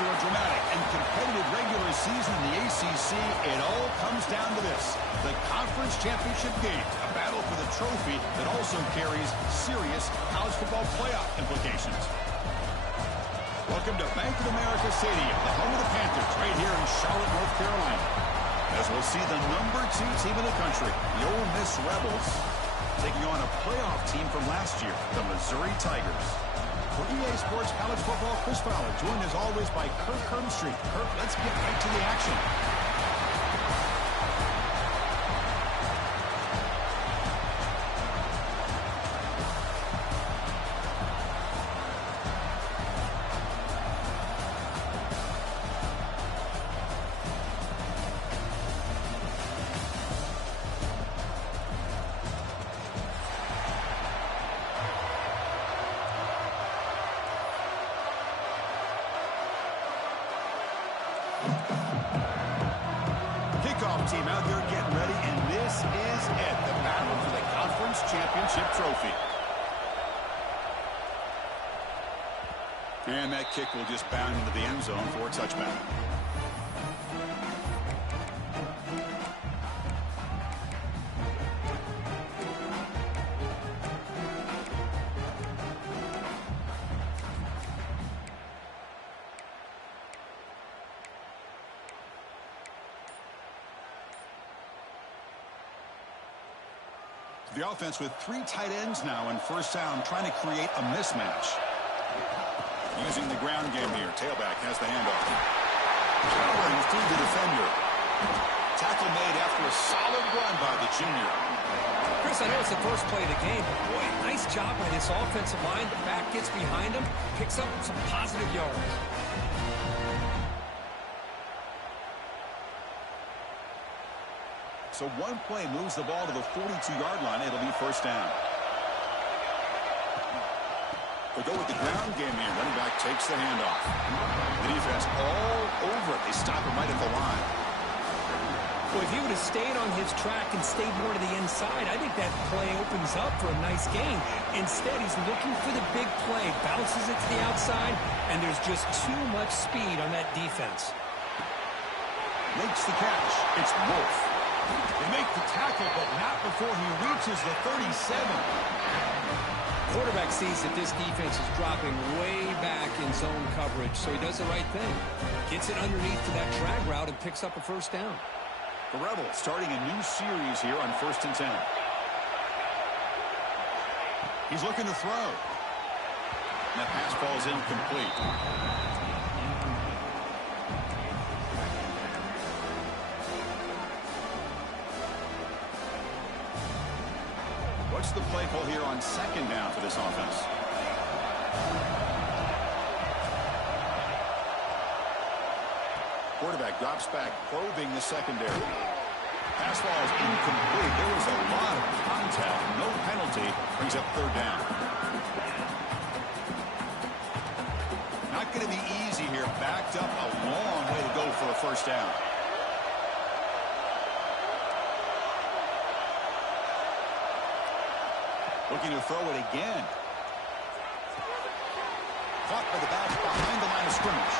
After a dramatic and competitive regular season in the ACC, it all comes down to this: the conference championship game, a battle for the trophy that also carries serious college football playoff implications. Welcome to Bank of America Stadium, the home of the Panthers, right here in Charlotte, North Carolina. As we'll see the number 2 team in the country, the Ole Miss Rebels, taking on a playoff team from last year, the Missouri Tigers. For EA Sports College Football, Chris Fowler, joined as always by Kirk Herbstreit. Kirk, let's get right to the action. Kickoff team out there getting ready, and this is it, the battle for the conference championship trophy. And that kick will just bound into the end zone for a touchback. The offense with 3 tight ends now in first down, trying to create a mismatch. Using the ground game here. Tailback has the handoff. Powering through the defender. Tackle made after a solid run by the junior. Chris, I know it's the first play of the game, but boy, nice job by this offensive line. The back gets behind him, picks up some positive yards. So one play moves the ball to the 42-yard line. It'll be first down. They go with the ground game here. Running back takes the handoff. The defense all over it. They stop him right at the line. Well, if he would have stayed on his track and stayed more to the inside, I think that play opens up for a nice gain. Instead, he's looking for the big play. Bounces it to the outside, and there's just too much speed on that defense. Makes the catch. It's Wolf. They make the tackle, but not before he reaches the 37. Quarterback sees that this defense is dropping way back in zone coverage, so he does the right thing. Gets it underneath to that drag route and picks up a first down. The Rebels starting a new series here on 1st and 10. He's looking to throw. That pass falls incomplete. What's the play call here on 2nd down for this offense? Quarterback drops back, probing the secondary. Pass ball is incomplete. There was a lot of contact. No penalty. Brings up 3rd down. Not going to be easy here. Backed up a long way to go for a first down. Looking to throw it again. Caught by the back behind the line of scrimmage.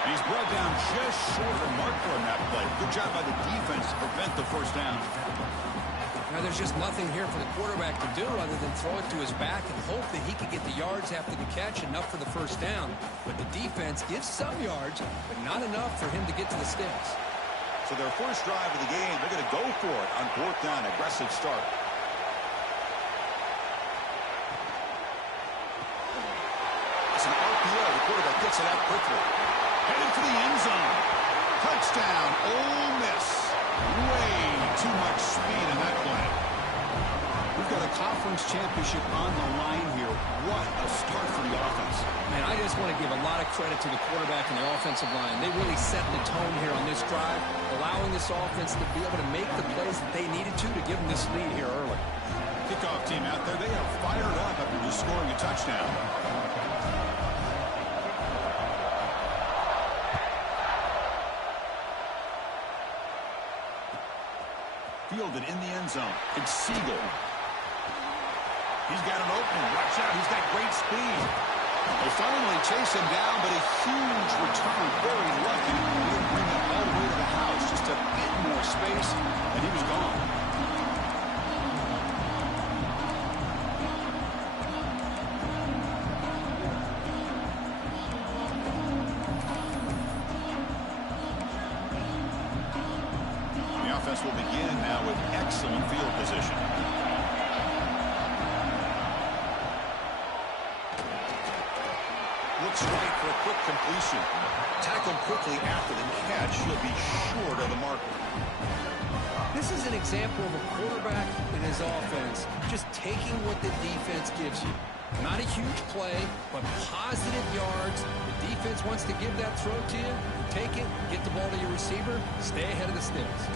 And he's brought down just short of the marker on that play. Good job by the defense to prevent the first down. Now, there's just nothing here for the quarterback to do other than throw it to his back and hope that he can get the yards after the catch, enough for the first down. But the defense gives some yards, but not enough for him to get to the sticks. So their first drive of the game, they're going to go for it on 4th down. Aggressive start. It's an RPO. The quarterback gets it out quickly. Headed for the end zone. Touchdown, Ole Miss. Way too much speed in that play. We've got a conference championship on the line here. What a start for the offense. Man, I just want to give a lot of credit to the quarterback and the offensive line. They really set the tone here on this drive, allowing this offense to be able to make the plays that they needed to give them this lead here early. Kickoff team out there. They are fired up after just scoring a touchdown. Fielded in the end zone. It's Siegel. He's got an opening. Watch out. He's got great speed. They finally chase him down, but a huge return. Very lucky. He didn't bring him all the way to the house. Just a bit more space, and he was gone. The offense will begin now with excellent field position. Looks right for a quick completion. Tackled quickly after the catch. He'll be short of the marker. This is an example of a quarterback and his offense just taking what the defense gives you. Not a huge play, but positive yards. The defense wants to give that throw to you. Take it, get the ball to your receiver, stay ahead of the sticks.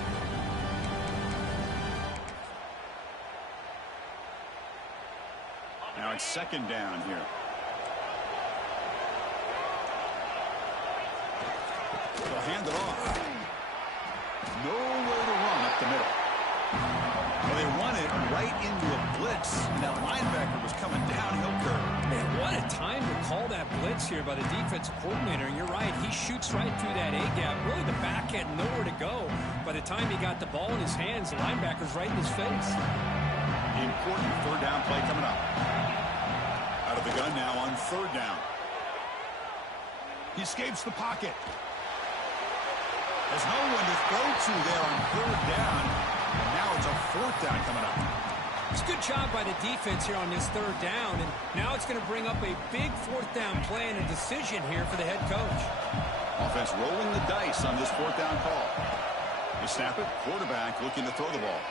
Now it's second down here. They'll hand it off. Nowhere to run up the middle. Well, they run it right into a blitz. And that linebacker was coming downhill curve. Man, what a time to call that blitz here by the defensive coordinator. And you're right, he shoots right through that A-gap. Really, the back had nowhere to go. By the time he got the ball in his hands, the linebacker's right in his face. Important third down play coming up. Out of the gun now on third down. He escapes the pocket. There's no one to throw to there on third down. And now it's a fourth down coming up. It's a good job by the defense here on this third down. And now it's going to bring up a big fourth down play and a decision here for the head coach. Offense rolling the dice on this fourth down call. They snap it. Quarterback looking to throw the ball.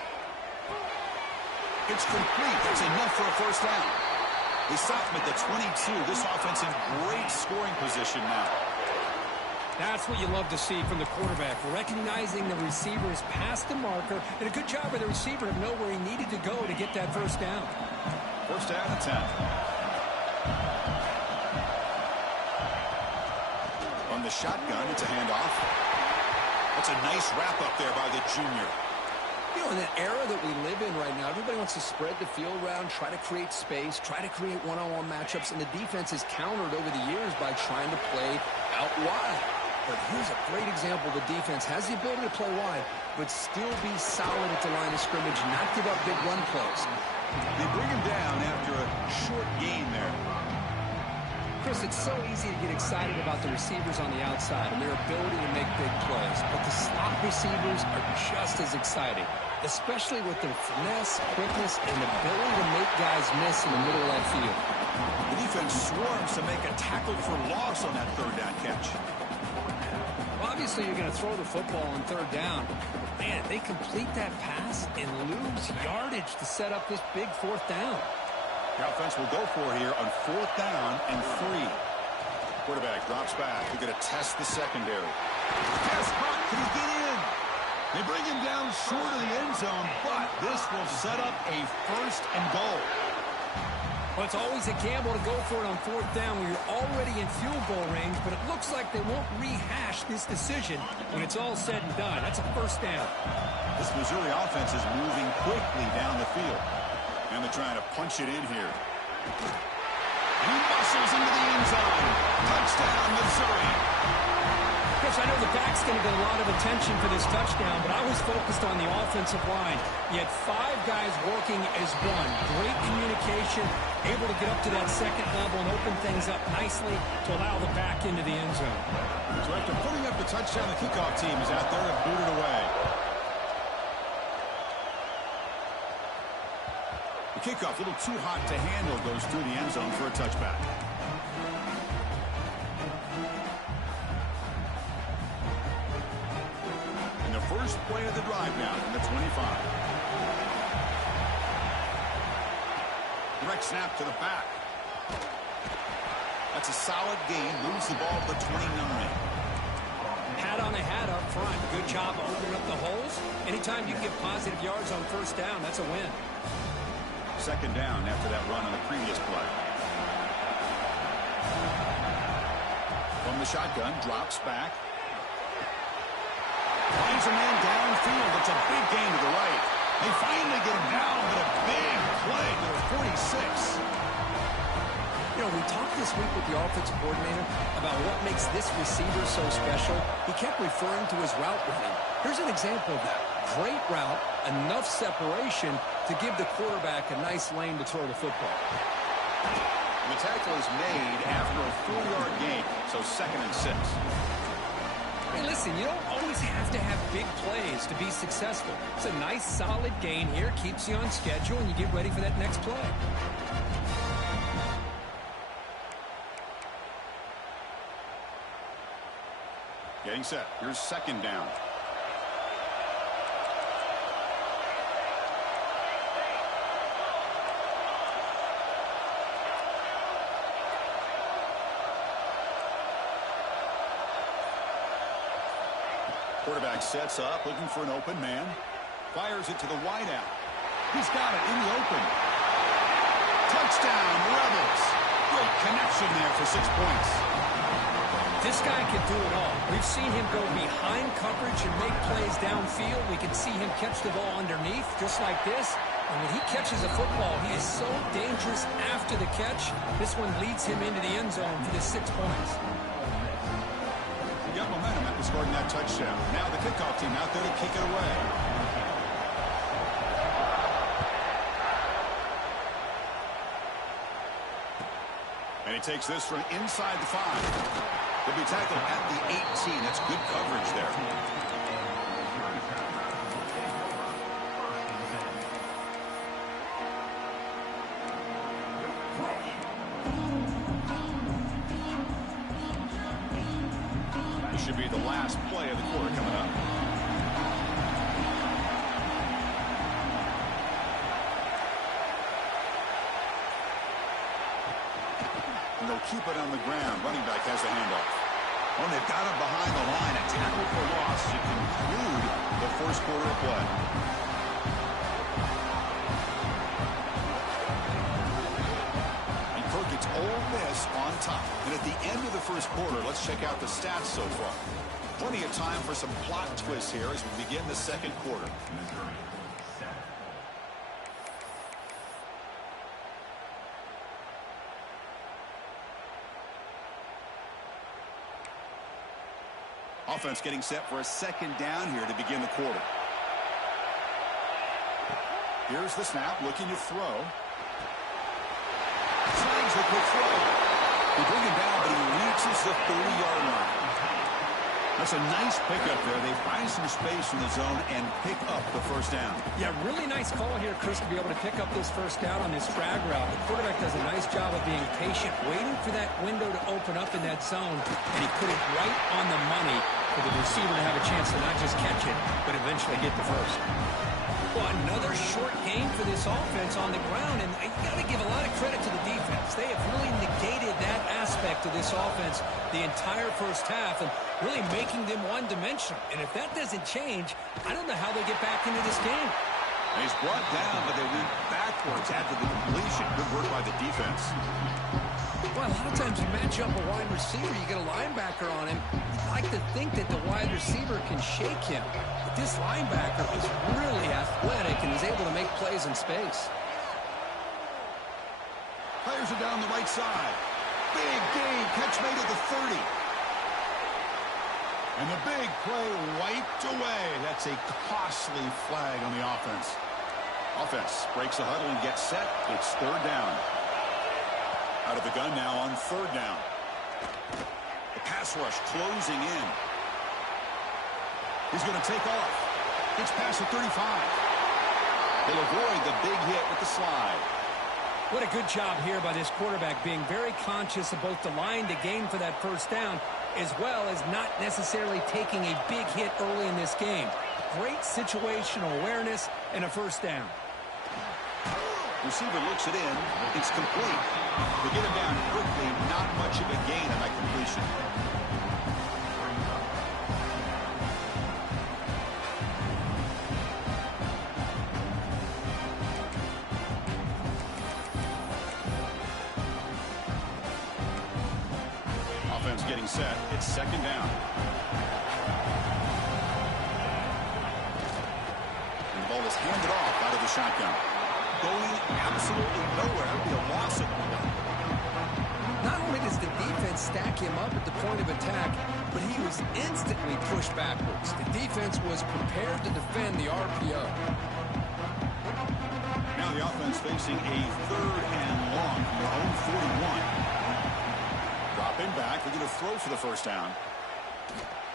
It's complete. That's enough for a first down. They stop him at the 22. This offense in great scoring position now. That's what you love to see from the quarterback, recognizing the receiver is past the marker, and a good job by the receiver to know where he needed to go to get that first down. First down and 10. On the shotgun, it's a handoff. That's a nice wrap up there by the junior. You know, in that era that we live in right now, everybody wants to spread the field around, try to create space, try to create one-on-one matchups, and the defense has countered over the years by trying to play out wide. But here's a great example. The defense has the ability to play wide, but still be solid at the line of scrimmage, not give up big run plays. They bring him down after a short gain there. Chris, it's so easy to get excited about the receivers on the outside and their ability to make big plays, but the slot receivers are just as exciting, especially with their finesse, quickness, and ability to make guys miss in the middle of that field. The defense swarms to make a tackle for loss on that third down catch. Obviously, you're going to throw the football on third down. Man, they complete that pass and lose yardage to set up this big fourth down. The offense will go for here on fourth down and 3. Quarterback drops back. They're going to test the secondary. Pass caught. Can he get in? They bring him down short of the end zone, but this will set up a first and goal. Well, it's always a gamble to go for it on fourth down when you're already in field goal range, but it looks like they won't rehash this decision when it's all said and done. That's a first down. This Missouri offense is moving quickly down the field. And they're trying to punch it in here. He muscles into the end zone. Touchdown, Missouri. Chris, I know the back's going to get a lot of attention for this touchdown, but I was focused on the offensive line. You had 5 guys working as one. Great communication, able to get up to that second level and open things up nicely to allow the back into the end zone. So after putting up the touchdown, the kickoff team is out there and booted away. The kickoff, a little too hot to handle, goes through the end zone for a touchback. And the first play of the drive now from the 25. Direct snap to the back. That's a solid gain. Moves the ball to the 29. Hat on a hat up front. Good job opening up the holes. Anytime you get positive yards on first down, that's a win. Second down after that run on the previous play. From the shotgun, drops back. Finds a man downfield. It's a big gain to the right. They finally get him down, but a big play to the 46. You You know, we talked this week with the offensive coordinator about what makes this receiver so special. He kept referring to his route running. Here's an example of that. Great route, enough separation to give the quarterback a nice lane to throw the football. The tackle is made after a 4-yard gain, so 2nd and 6. Hey, listen, you don't always have to have big plays to be successful. It's a nice, solid gain here, keeps you on schedule, and you get ready for that next play. Getting set. Here's 2nd down. Quarterback sets up, looking for an open man. Fires it to the wideout. He's got it in the open. Touchdown, Rebels. Great connection there for 6 points. This guy can do it all. We've seen him go behind coverage and make plays downfield. We can see him catch the ball underneath, just like this. And when he catches a football, he is so dangerous after the catch. This one leads him into the end zone for the 6 points. Got momentum after scoring that touchdown. Now the kickoff team out there to kick it away. And he takes this from inside the 5. He'll be tackled at the 18. That's good coverage there. Should be the last play of the quarter coming up. And they'll keep it on the ground. Running back has a handoff. Oh, they've got him behind the line. A tackle for loss to conclude the first quarter of play. It's Ole Miss on top. And at the end of the first quarter, let's check out the stats so far. Plenty of time for some plot twists here as we begin the second quarter. Offense getting set for a 2nd down here to begin the quarter. Here's the snap, looking to throw. Slangs a quick throw. They bring him down, but he reaches the 30-yard line. That's a nice pickup there. They find some space in the zone and pick up the first down. Yeah, really nice call here, Chris, to be able to pick up this first down on this drag route. The quarterback does a nice job of being patient, waiting for that window to open up in that zone, and he put it right on the money for the receiver to have a chance to not just catch it, but eventually get the first. Well, another short game for this offense on the ground, and you got to give a lot of credit to the defense. They have really negated that aspect of this offense the entire first half and really making them one-dimensional. And if that doesn't change, I don't know how they get back into this game. And he's brought down, but they went backwards after the completion. Good work by the defense. Well, a lot of times you match up a wide receiver, you get a linebacker on him. You'd like to think that the wide receiver can shake him. But this linebacker is really athletic and is able to make plays in space. Players are down the right side. Big gain, catch made at the 30. And the big play wiped away. That's a costly flag on the offense. Offense breaks the huddle and gets set. It's 3rd down. Out of the gun now on 3rd down. The pass rush closing in. He's going to take off. Gets past the 35. They'll avoid the big hit with the slide. What a good job here by this quarterback, being very conscious of both the line to gain for that first down, as well as not necessarily taking a big hit early in this game. Great situational awareness and a first down. Receiver looks it in. It's complete. They get him down quickly. Not much of a gain on that completion. Offense getting set. It's 2nd down. And the ball is handed off out of the shotgun. Going absolutely nowhere. That would be a loss of him up at the point of attack, but he was instantly pushed backwards. The defense was prepared to defend the RPO. Now the offense facing a 3rd and long from their own 41. Dropping back, they're going to throw for the first down.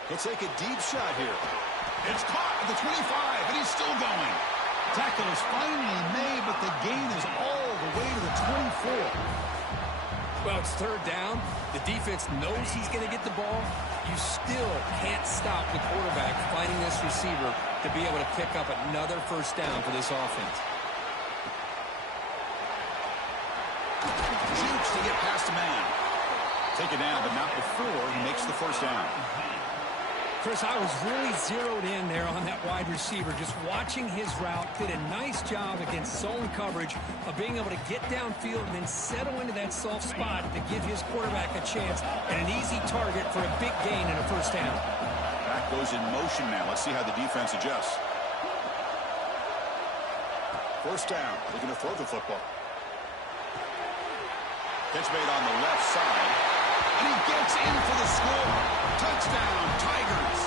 He'll take a deep shot here. It's caught at the 25, and he's still going. Tackle is finally made, but the gain is all the way to the 24. Well, it's 3rd down. The defense knows he's going to get the ball. You still can't stop the quarterback finding this receiver to be able to pick up another first down for this offense. Jukes to get past a man. Take it down, but not before he makes the first down. Chris, I was really zeroed in there on that wide receiver, just watching his route. Did a nice job against zone coverage of being able to get downfield and then settle into that soft spot to give his quarterback a chance and an easy target for a big gain and a first down. Back goes in motion now. Let's see how the defense adjusts. First down. Looking to throw the football. Catch made on the left side. And he gets in for the score. Touchdown, Tigers.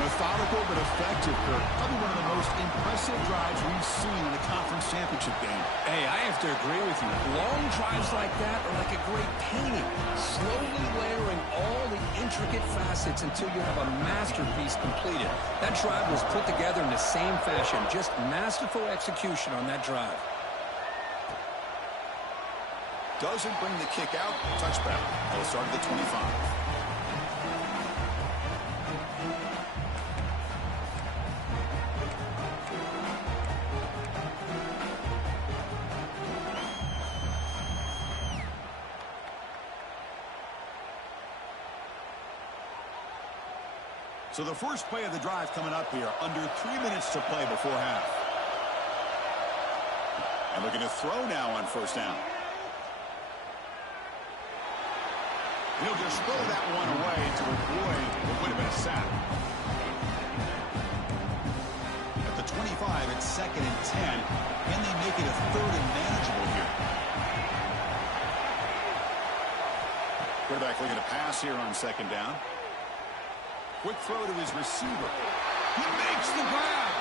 Methodical but effective, Kirk. Probably one of the most impressive drives we've seen in a conference championship game. Hey, I have to agree with you. Long drives like that are like a great painting. Slowly layering all the intricate facets until you have a masterpiece completed. That drive was put together in the same fashion. Just masterful execution on that drive. Doesn't bring the kick out. Touchback. They'll start at the 25. So the first play of the drive coming up here. Under 3 minutes to play before half. And looking to throw now on first down. He'll just throw that one away to avoid what would have been a sack. At the 25, it's 2nd and 10. Can they make it a 3rd and manageable here? Quarterback looking to pass here on 2nd down. Quick throw to his receiver. He makes the grab.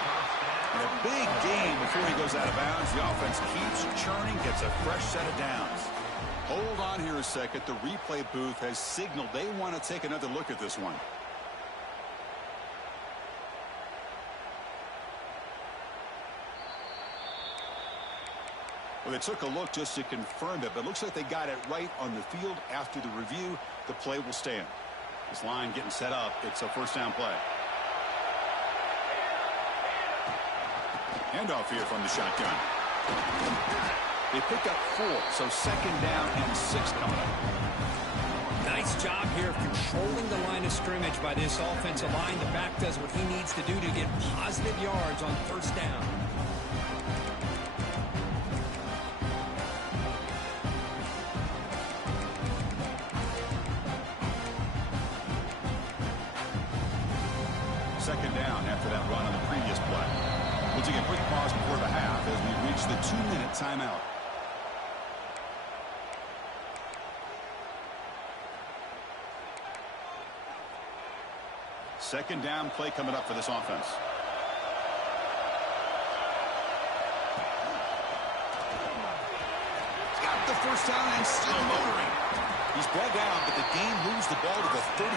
And a big gain before he goes out of bounds. The offense keeps churning, gets a fresh set of downs. Hold on here a second. The replay booth has signaled they want to take another look at this one. Well, they took a look just to confirm it, but it looks like they got it right on the field. After the review, the play will stand. This line getting set up. It's a first down play. Handoff here from the shotgun. They pick up 4, so 2nd down and 6 coming up. Nice job here of controlling the line of scrimmage by this offensive line. The back does what he needs to do to get positive yards on first down. Second down after that run on the previous play. We'll take a quick pause before the half as we reach the 2-minute timeout. Second down play coming up for this offense. He's got the first down and still motoring. He's brought down, but the game moves the ball to the 39.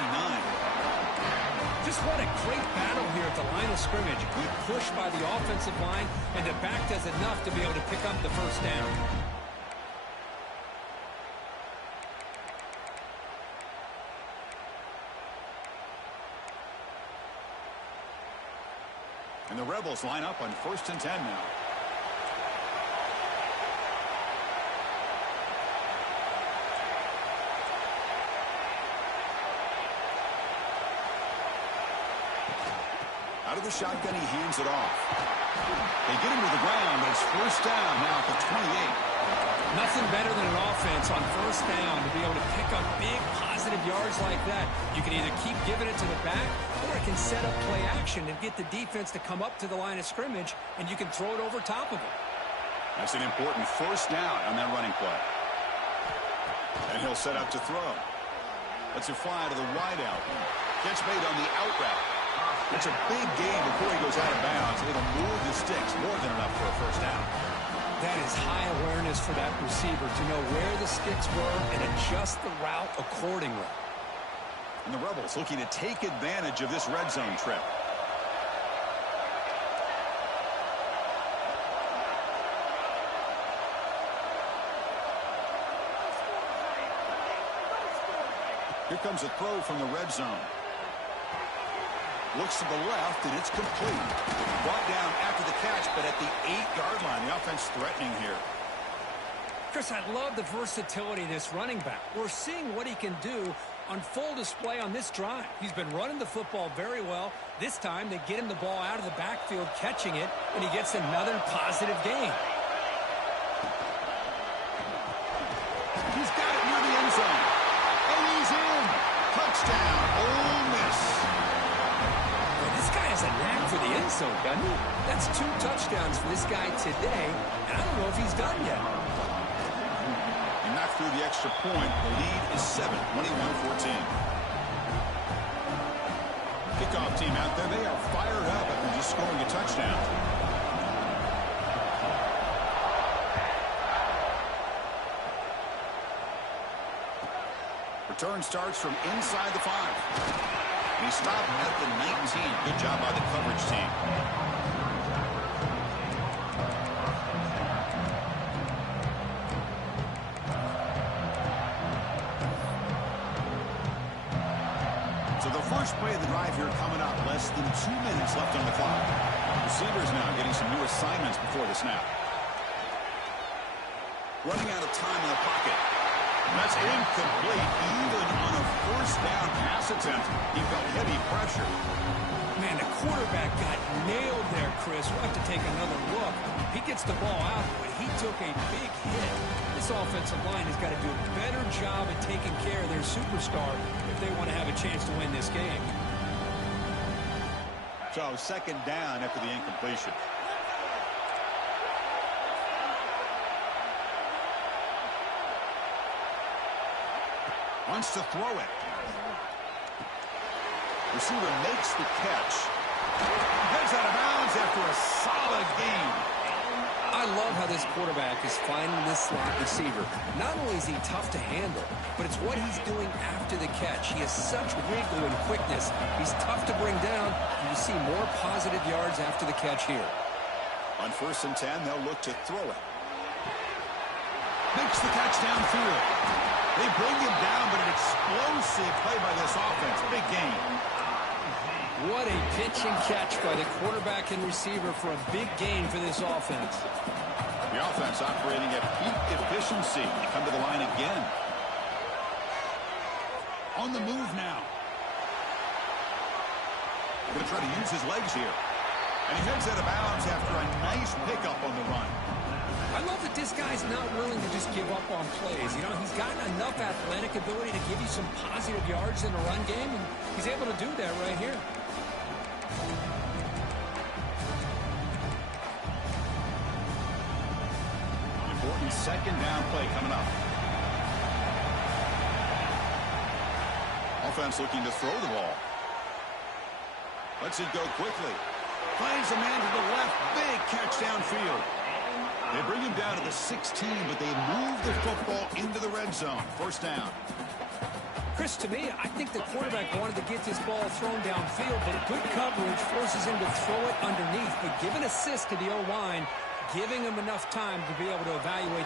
Just what a great battle here at the line of scrimmage. Good push by the offensive line, and the back does enough to be able to pick up the first down. And the Rebels line up on 1st and 10 now. Out of the shotgun, he hands it off. They get him to the ground, but it's first down now at the 28. Nothing better than an offense on first down to be able to pick up big positive yards like that. You can either keep giving it to the back, or it can set up play action and get the defense to come up to the line of scrimmage, and you can throw it over top of it. That's an important first down on that running play. And he'll set up to throw. Let's it fly to the wide out. Catch made on the out route. It's a big gain before he goes out of bounds. It'll move the sticks more than enough for a first down. That is high awareness for that receiver to know where the sticks were and adjust the route accordingly. And the Rebels looking to take advantage of this red zone trip. Here comes a throw from the red zone. Looks to the left, and it's complete. Brought down after the catch, but at the 8-yard line. The offense threatening here. Chris, I love the versatility of this running back. We're seeing what he can do on full display on this drive. He's been running the football very well. This time, they get him the ball out of the backfield, catching it, and he gets another positive gain. He's got it near the end zone. And he's in. Touchdown, Ole Miss. Well, this guy has a knack for the end zone, doesn't he? That's 2 touchdowns for this guy today, and I don't know if he's done yet. And not through the extra point. The lead is 7, 21-14. Kickoff team out there. They are fired up after just scoring a touchdown. Return starts from inside the 5. And he stopped at the 19. Good job by the coverage team. So the first play of the drive here coming up. Less than 2 minutes left on the clock. Receivers now getting some new assignments before the snap. Running out of time in the pocket. That's incomplete. Even on a first down pass attempt, he felt heavy pressure. Man, the quarterback got nailed there, Chris. We'll have to take another look. He gets the ball out, but he took a big hit. This offensive line has got to do a better job at taking care of their superstar if they want to have a chance to win this game. So second down after the incompletion. Wants to throw it. Receiver makes the catch. Heads out of bounds after a solid gain. I love how this quarterback is finding this slot receiver. Not only is he tough to handle, but it's what he's doing after the catch. He has such wiggle and quickness. He's tough to bring down. You see more positive yards after the catch here. On 1st and 10, they'll look to throw it. Makes the catch downfield. They bring him down, but an explosive play by this offense. Big gain. What a pitch and catch by the quarterback and receiver for a big gain for this offense. The offense operating at peak efficiency. They come to the line again. On the move now. Going to try to use his legs here. And he heads out of bounds after a nice pickup on the run. I love that this guy's not willing to just give up on plays. You know, he's got enough athletic ability to give you some positive yards in a run game, and he's able to do that right here. Important second down play coming up. Offense looking to throw the ball. Lets it go quickly. Finds a man to the left. Big catch downfield. They bring him down to the 16, but they move the football into the red zone. First down. Chris, to me, I think the quarterback wanted to get this ball thrown downfield, but good coverage forces him to throw it underneath. But give an assist to the O-line, giving him enough time to be able to evaluate.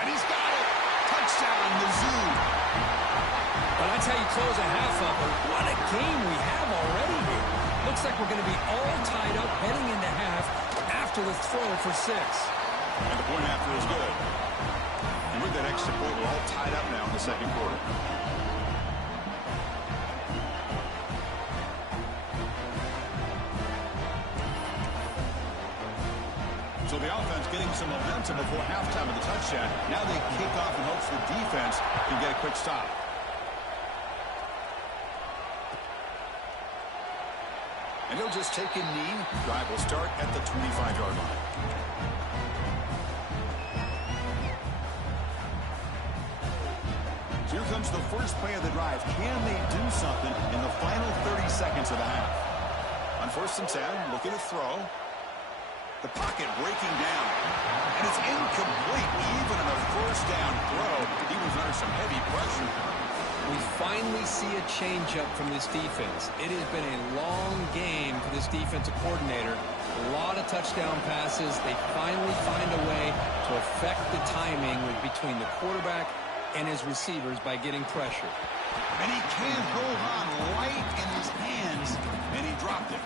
And he's got it. Touchdown, Mizzou. Well, that's how you close a half up. But what a game we have already here. Looks like we're going to be all tied up heading into half after the throw for 6. And the point after is good. And with that extra point, we're all tied up now in the second quarter. So the offense getting some momentum before halftime of the touchdown. Now they kick off in hopes the defense can get a quick stop. And he'll just take a knee. Drive will start at the 25-yard line. So here comes the first play of the drive. Can they do something in the final 30 seconds of the half? On 1st and 10, looking to throw. The pocket breaking down. And it's incomplete, even on a first down throw. He was under some heavy pressure. We finally see a change-up from this defense. It has been a long game for this defensive coordinator. A lot of touchdown passes. They finally find a way to affect the timing between the quarterback and his receivers by getting pressure. And he can't hold on right in his hands, and he dropped it.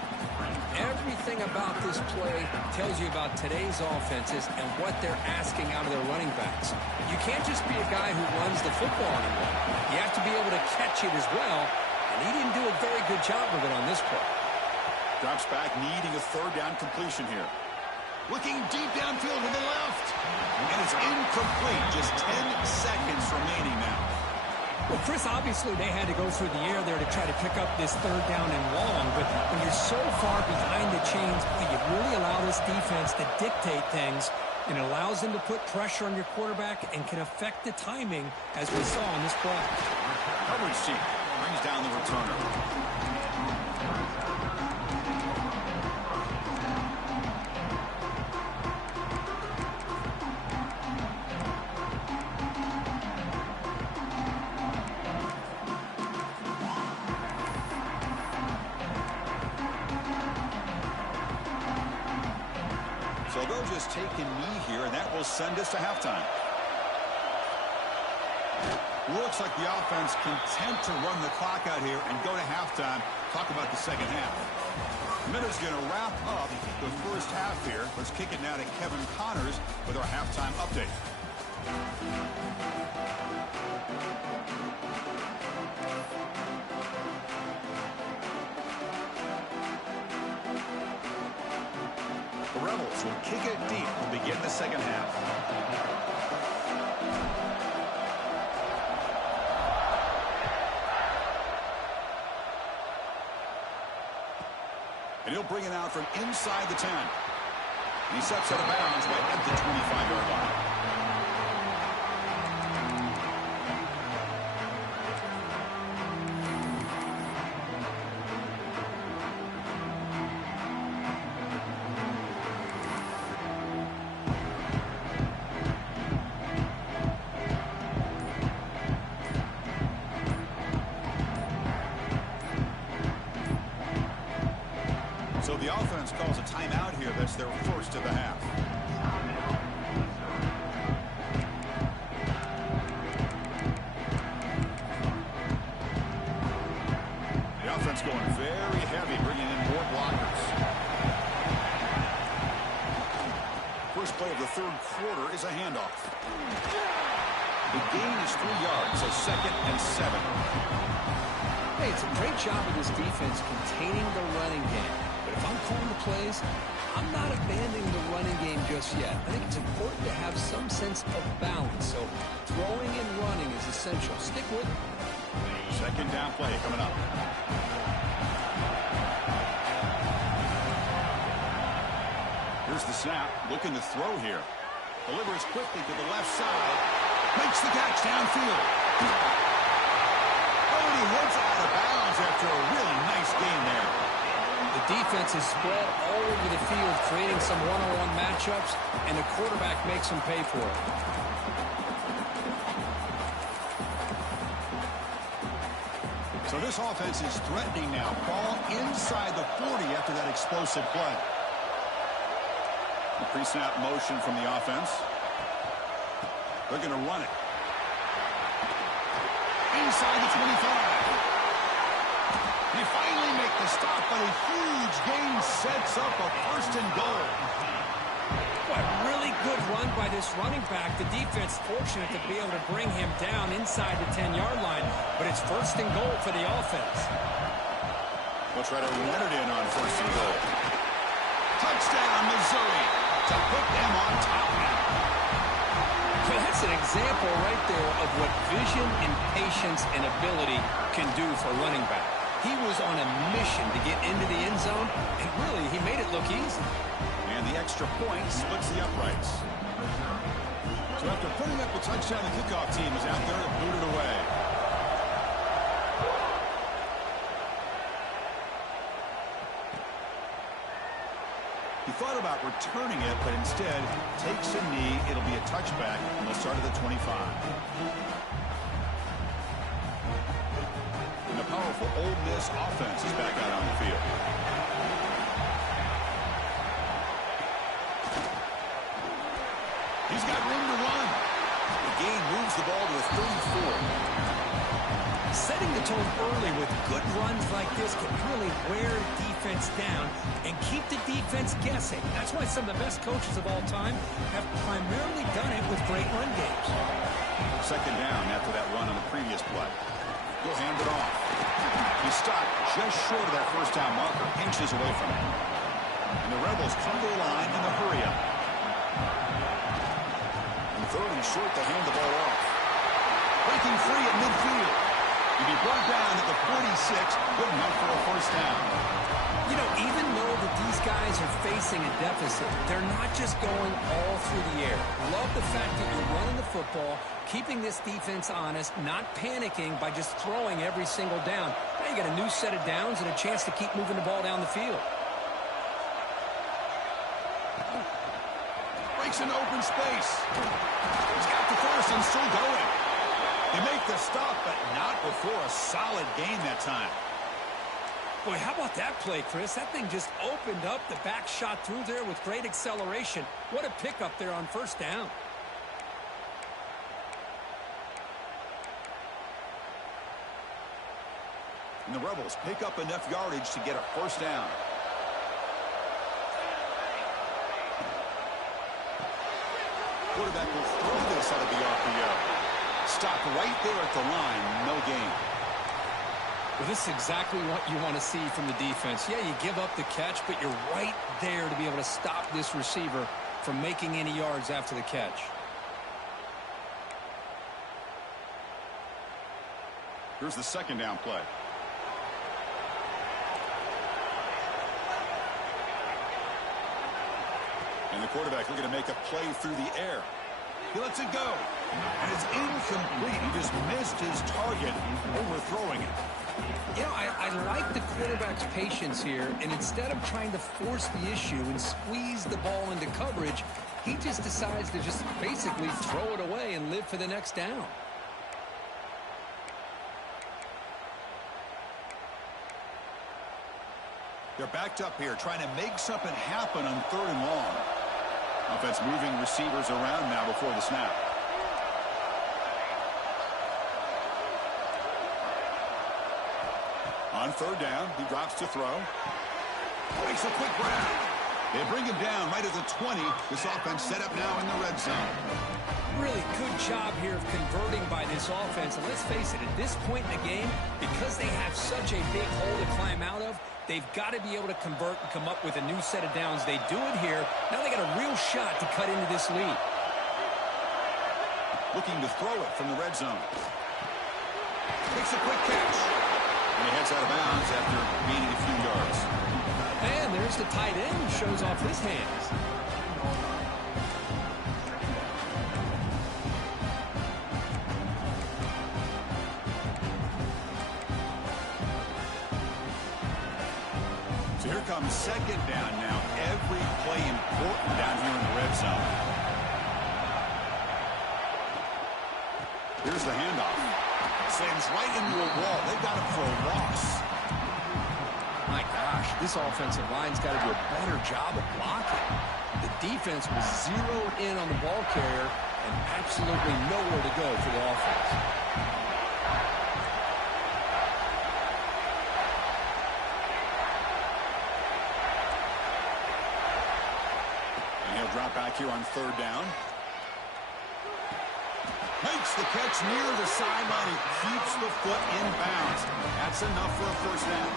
Everything about this play tells you about today's offenses and what they're asking out of their running backs. You can't just be a guy who runs the football anymore. You have to be able to catch it as well, and he didn't do a very good job of it on this play. Drops back, needing a 3rd down completion here. Looking deep downfield to the left. And it's incomplete. Just 10 seconds remaining now. Well, Chris, obviously they had to go through the air there to try to pick up this 3rd down and long, but when you're so far behind the chains, you really allow this defense to dictate things, and it allows them to put pressure on your quarterback and can affect the timing, as we saw on this play. Coverage team brings down the returner. So they'll just take a knee here, and that will send us to halftime. Looks like the offense content to run the clock out here and go to halftime. Talk about the second half. Miller's going to wrap up the first half here. Let's kick it now to Kevin Connors with our halftime update. The Rebels will kick it deep to begin the second half. And he'll bring it out from inside the 10. He steps out of bounds right at the 25-yard line. So the offense calls a timeout here. That's their first of the half. The offense going very heavy, bringing in more blockers. First play of the 3rd quarter is a handoff. The gain is 3 yards, so 2nd and 7. Hey, it's a great job of this defense containing the running game. But if I'm calling the plays, I'm not abandoning the running game just yet. I think it's important to have some sense of balance. So throwing and running is essential. Stick with it. Second down play coming up. Here's the snap. Looking to throw here. Delivers quickly to the left side. Makes the catch downfield. Oh, and he heads out of bounds after a really nice game there. The defense is spread all over the field, creating some one-on-one matchups, and the quarterback makes them pay for it. So this offense is threatening now. Ball inside the 40 after that explosive play. The pre-snap motion from the offense. They're going to run it. Inside the 25. They finally make the stop, but a huge gain sets up a 1st and goal. What really good run by this running back. The defense fortunate to be able to bring him down inside the 10-yard line, but it's 1st and goal for the offense. They'll try to run it in on 1st and goal. Touchdown, Missouri, to put them on top now. Well, that's an example right there of what vision and patience and ability can do for a running back. He was on a mission to get into the end zone, and really, he made it look easy. And the extra point splits the uprights. So after putting up a touchdown, the kickoff team is out there to boot it away. thought about returning it, but instead takes a knee. It'll be a touchback, and they'll start at the 25. And the powerful Ole Miss offense is back out on the field. He's got room to run. The gain moves the ball to the 34. Setting the tone early with good runs like this can really wear defense down and keep the defense guessing. That's why some of the best coaches of all time have primarily done it with great run games. Second down after that run on the previous play. He'll hand it off. He stopped just short of that first down marker, inches away from it. And the Rebels come to the line in the hurry up. And third and short, they hand the ball off. Breaking free at midfield. He'll be brought down at the 46, good enough for a first down. You know, even though that these guys are facing a deficit, they're not just going all through the air. Love the fact that you're running the football, keeping this defense honest, not panicking by just throwing every single down. Now you got a new set of downs and a chance to keep moving the ball down the field. Breaks into open space. He's got the first and still going. They make the stop, but not before a solid gain that time. Boy, how about that play, Chris? That thing just opened up. The back shot through there with great acceleration. What a pickup there on first down. And the Rebels pick up enough yardage to get a first down. Quarterback will throw this out of the RPO. Stopped right there at the line, no gain. Well, this is exactly what you want to see from the defense. Yeah, you give up the catch, but you're right there to be able to stop this receiver from making any yards after the catch. Here's the second down play. And the quarterback looking to make a play through the air. He lets it go. And it's incomplete. He just missed his target, overthrowing it. You know, I like the quarterback's patience here, and instead of trying to force the issue and squeeze the ball into coverage, he just decides to just basically throw it away and live for the next down. They're backed up here, trying to make something happen on third and long. Offense moving receivers around now before the snap. On third down, he drops to throw. Makes a quick grab. They bring him down right at the 20. This offense set up now in the red zone. Really good job here of converting by this offense. And let's face it, at this point in the game, because they have such a big hole to climb out of, they've got to be able to convert and come up with a new set of downs. They do it here. Now they got a real shot to cut into this lead. Looking to throw it from the red zone. Makes a quick catch. And he heads out of bounds after gaining a few yards. And there's the tight end who shows off his hands. So here comes second down now. Every play important down here in the red zone. Here's the handoff. Slams right into a wall. They've got him for a loss. My gosh, this offensive line's got to do a better job of blocking. The defense was zeroed in on the ball carrier and absolutely nowhere to go for the offense. And he'll drop back here on third down. Makes the catch near the sideline. He keeps the foot in bounds. That's enough for a first down.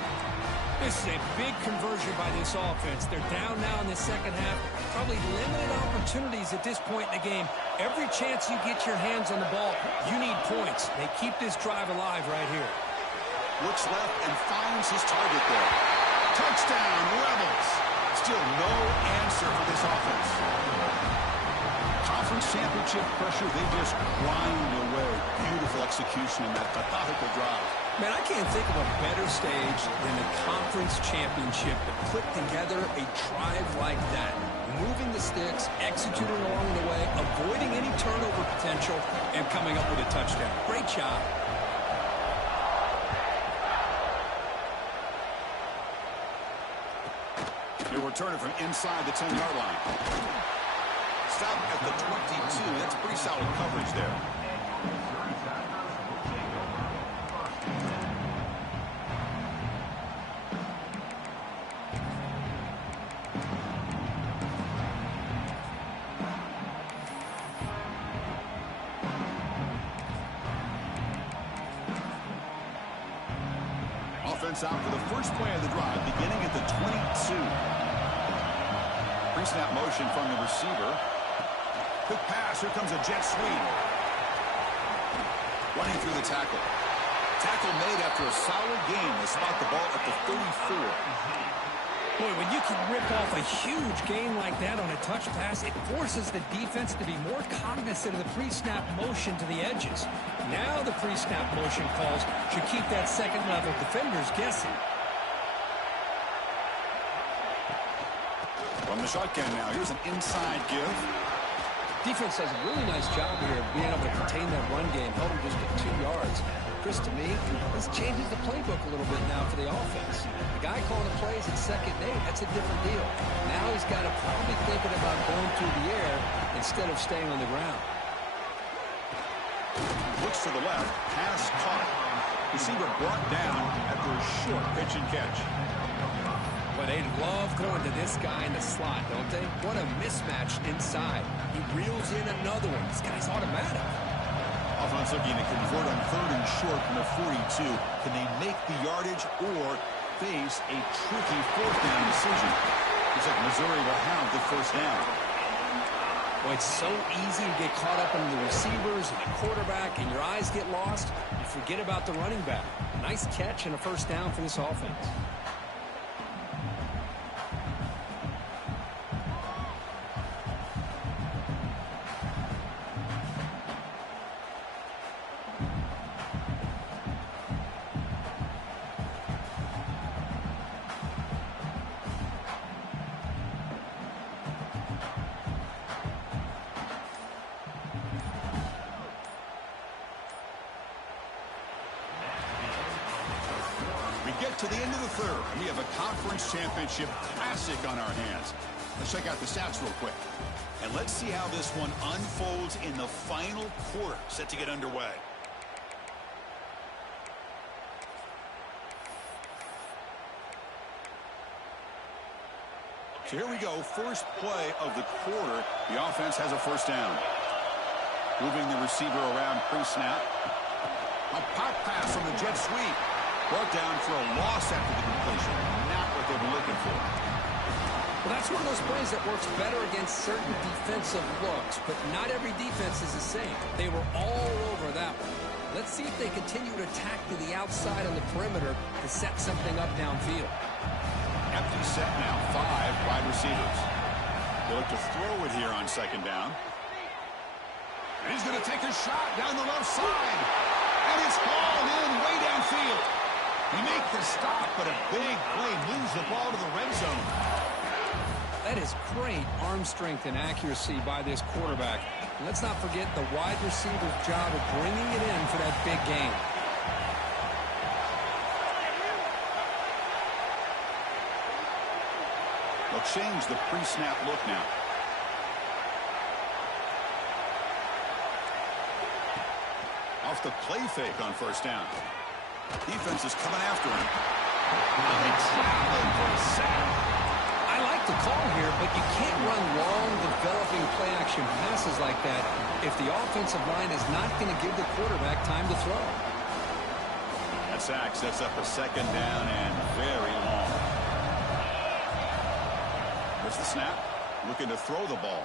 This is a big conversion by this offense. They're down now in the second half. Probably limited opportunities at this point in the game. Every chance you get your hands on the ball, you need points. They keep this drive alive right here. Looks left and finds his target there. Touchdown, Rebels. Still no answer for this offense. Conference championship pressure, they just grind away. Beautiful execution in that methodical drive. Man, I can't think of a better stage than the conference championship to put together a drive like that. Moving the sticks, executing along the way, avoiding any turnover potential, and coming up with a touchdown. Great job. He'll return it from inside the 10-yard line. Stop at the 22. That's pretty solid coverage there. Offense out for the first play of the drive, beginning at the 22. Pre-snap motion from the receiver. Quick pass. Here comes a jet sweep. Running through the tackle. Tackle made after a solid gain. They spot the ball at the 34. Boy, when you can rip off a huge gain like that on a touch pass, it forces the defense to be more cognizant of the pre-snap motion to the edges. Now the pre-snap motion calls should keep that second-level defenders guessing. From the shotgun now, here's an inside give. Defense does a really nice job here of being able to contain that run game, held him just at 2 yards. Chris, to me, this changes the playbook a little bit now for the offense. The guy calling the plays at 2nd and 8, that's a different deal. Now he's got to probably thinking about going through the air instead of staying on the ground. Looks to the left, pass caught. Receiver brought down after a short pitch and catch. But they love going to this guy in the slot, don't they? What a mismatch inside. He reels in another one. This guy's automatic. Offense looking to convert on 3rd and short from the 42. Can they make the yardage or face a tricky 4th down decision? Looks like Missouri will have the first down. Well, it's so easy to get caught up in the receivers and the quarterback, and your eyes get lost. You forget about the running back. Nice catch and a first down for this offense. To the end of the 3rd, we have a conference championship classic on our hands. Let's check out the stats real quick. And let's see how this one unfolds in the final quarter, set to get underway. So here we go, first play of the quarter. The offense has a first down. Moving the receiver around pre-snap. A pop pass from the jet sweep. Brought down for a loss after the completion. Not what they were looking for. Well, that's one of those plays that works better against certain defensive looks, but not every defense is the same. They were all over that one. Let's see if they continue to attack to the outside on the perimeter to set something up downfield. Empty set now, 5 wide receivers. They look to throw it here on 2nd down. And he's going to take a shot down the left side. And it's hauled in way downfield. He makes the stop, but a big play moves the ball to the red zone. That is great arm strength and accuracy by this quarterback. And let's not forget the wide receiver's job of bringing it in for that big game. They'll change the pre-snap look now. Off the play fake on 1st down. Defense is coming after him. For a sack. I like the call here, but you can't run long, developing play-action passes like that if the offensive line is not going to give the quarterback time to throw. That sack sets up a 2nd down and very long. There's the snap. Looking to throw the ball.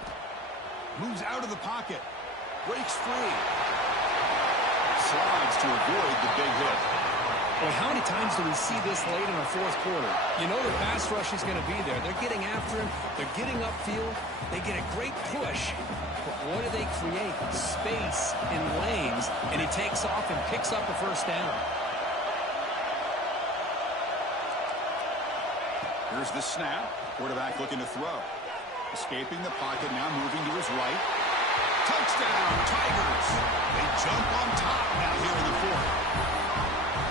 Moves out of the pocket. Breaks free. Slides to avoid the big hit. Well, how many times do we see this late in the 4th quarter? You know the pass rush is going to be there. They're getting after him. They're getting upfield. They get a great push. But what do they create? Space in lanes, and he takes off and picks up a first down. Here's the snap. Quarterback looking to throw. Escaping the pocket, now moving to his right. Touchdown, Tigers! They jump on top now here in the fourth.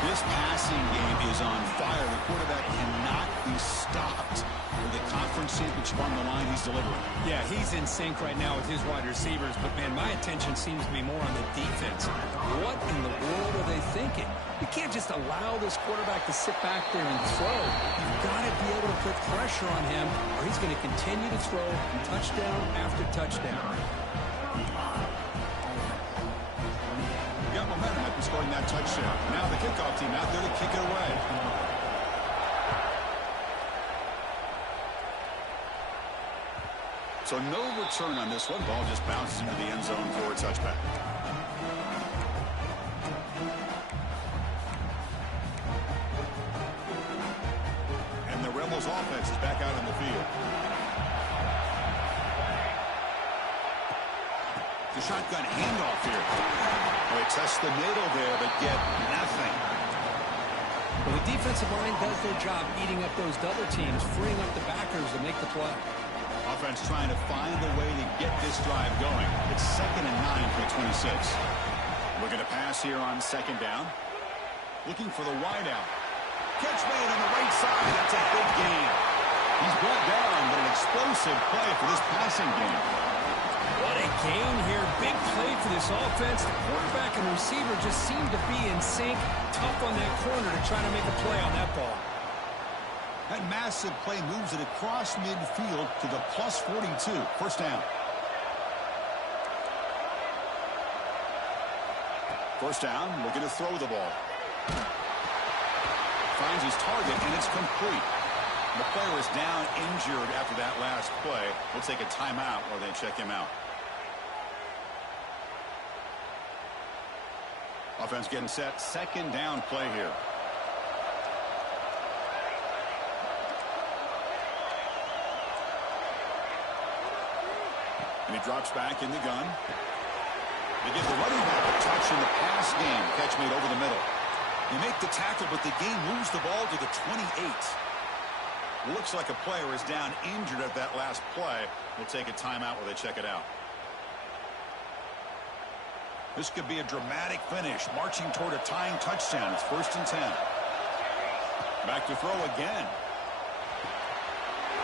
This passing game is on fire. The quarterback cannot be stopped. With the conference championship on the line, he's delivering. Yeah, he's in sync right now with his wide receivers. But, man, my attention seems to be more on the defense. What in the world are they thinking? You can't just allow this quarterback to sit back there and throw. You've got to be able to put pressure on him, or he's going to continue to throw touchdown after touchdown. Got momentum after scoring that touchdown. Now the kickoff team out there to kick it away. So no return on this one. Ball just bounces into the end zone for a touchback. And the Rebels offense is back out on the field. The shotgun handoff here. They test the middle there, but get nothing. Well, the defensive line does their job eating up those double teams, freeing up the backers to make the play. Offense trying to find a way to get this drive going. It's 2nd and 9 for the 26. Looking to pass here on 2nd down. Looking for the wideout. Catch made on the right side. That's a big gain. He's brought down, but an explosive play for this passing game. What a gain here. Big play for this offense. The quarterback and receiver just seem to be in sync. Tough on that corner to try to make a play on that ball. That massive play moves it across midfield to the plus 42. First down. First down, looking to throw the ball. Finds his target, and it's complete. The player is down injured after that last play. We'll take a timeout while they check him out. Offense getting set. 2nd down play here. And he drops back in the gun. They give the running back a touch in the pass game. Catch made over the middle. They make the tackle, but the game moves the ball to the 28. Looks like a player is down injured at that last play. We'll take a timeout while they check it out. This could be a dramatic finish, marching toward a tying touchdown. It's 1st and 10. Back to throw again.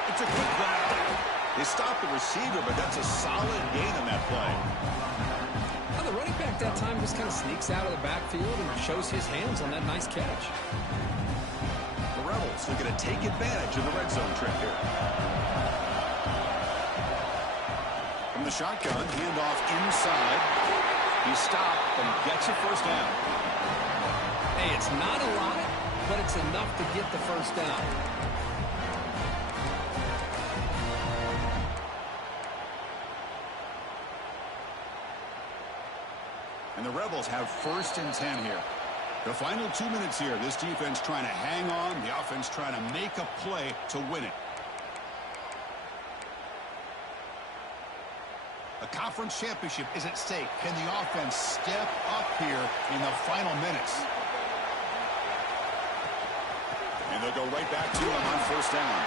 It's a quick grab. They stop the receiver, but that's a solid gain on that play. Now the running back that time just kind of sneaks out of the backfield and shows his hands on that nice catch. The Rebels are going to take advantage of the red zone trip here. From the shotgun, handoff inside. He stopped, but he gets a first down. Hey, it's not a lot, but it's enough to get the first down. And the Rebels have 1st and 10 here. The final 2 minutes here. This defense trying to hang on. The offense trying to make a play to win it. A conference championship is at stake. Can the offense step up here in the final minutes? And they'll go right back to him on 1st down.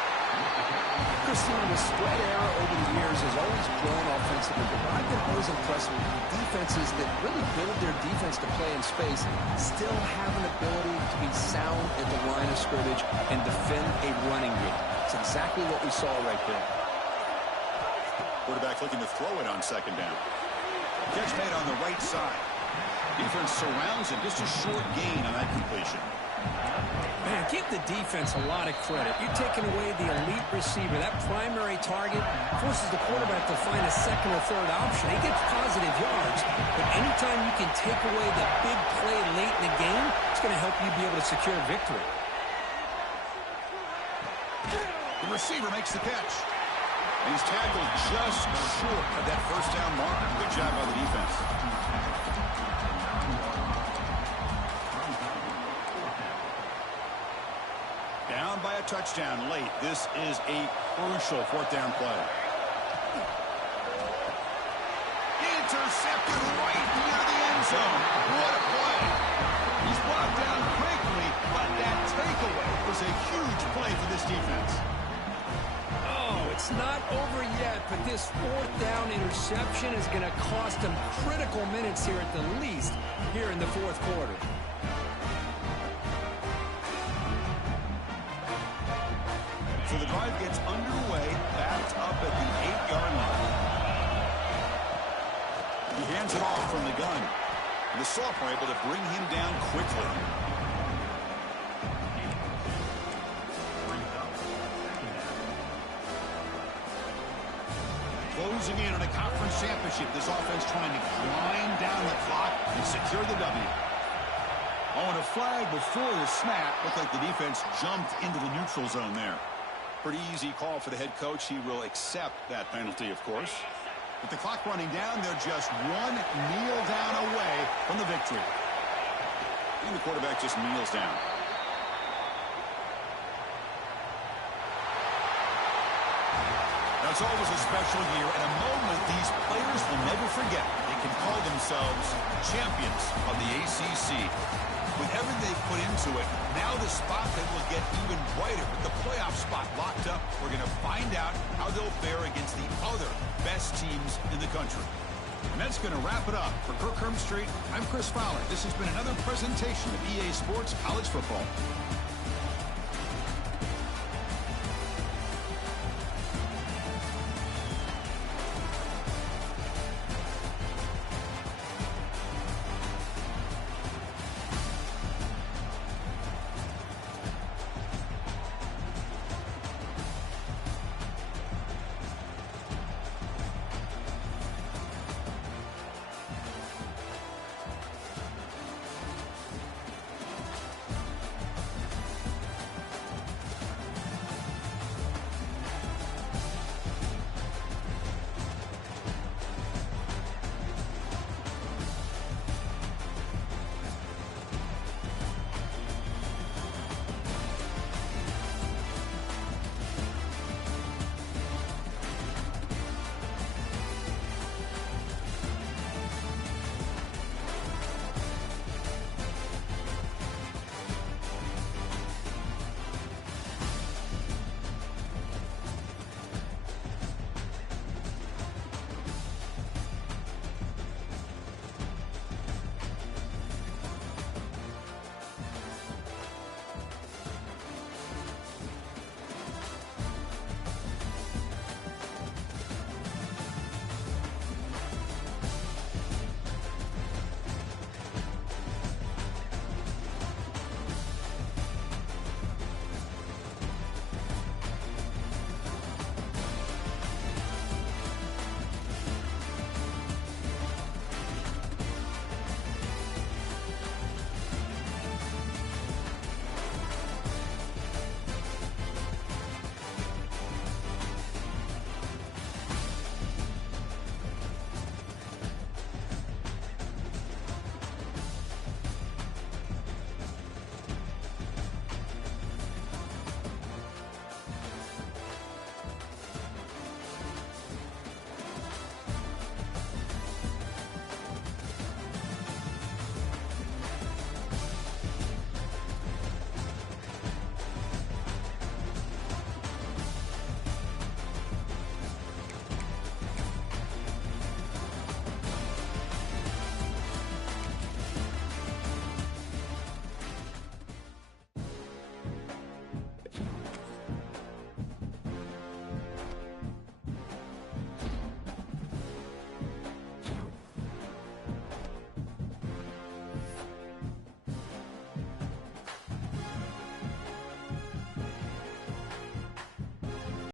Christine, the spread era over the years has always grown offensively, but I've been always impressed with defenses that really build their defense to play in space, still have an ability to be sound at the line of scrimmage and defend a running game. It's exactly what we saw right there. Quarterback looking to throw it on 2nd down. Catch made on the right side. Defense surrounds him. Just a short gain on that completion. Man, give the defense a lot of credit. You're taking away the elite receiver. That primary target forces the quarterback to find a 2nd or 3rd option. He gets positive yards, but anytime you can take away the big play late in the game, it's going to help you be able to secure a victory. The receiver makes the catch. And he's tackled just short of that 1st down mark. Good job by the defense. Down by a touchdown late. This is a crucial 4th down play. Intercepted right near the end zone. What a play. He's brought down quickly, but that takeaway was a huge play for this defense. Oh, it's not over yet, but this fourth down interception is going to cost them critical minutes here at the least here in the fourth quarter. So the drive gets underway, backed up at the 8-yard line. He hands it off from the gun. The sophomore able to bring him down quickly. Closing in on a conference championship, this offense trying to grind down the clock and secure the W. Oh, and a flag before the snap. Looked like the defense jumped into the neutral zone there. Pretty easy call for the head coach. He will accept that penalty, of course. With the clock running down, they're just one kneel down away from the victory. And the quarterback just kneels down. Now, it's always a special year and a moment these players will never forget. They can call themselves champions of the ACC. With everything they've put into it, now the spotlight will get even brighter. With the playoff spot locked up, we're going to find out how they'll fare against the other best teams in the country. And that's going to wrap it up. For Kirk Street, I'm Chris Fowler. This has been another presentation of EA Sports College Football.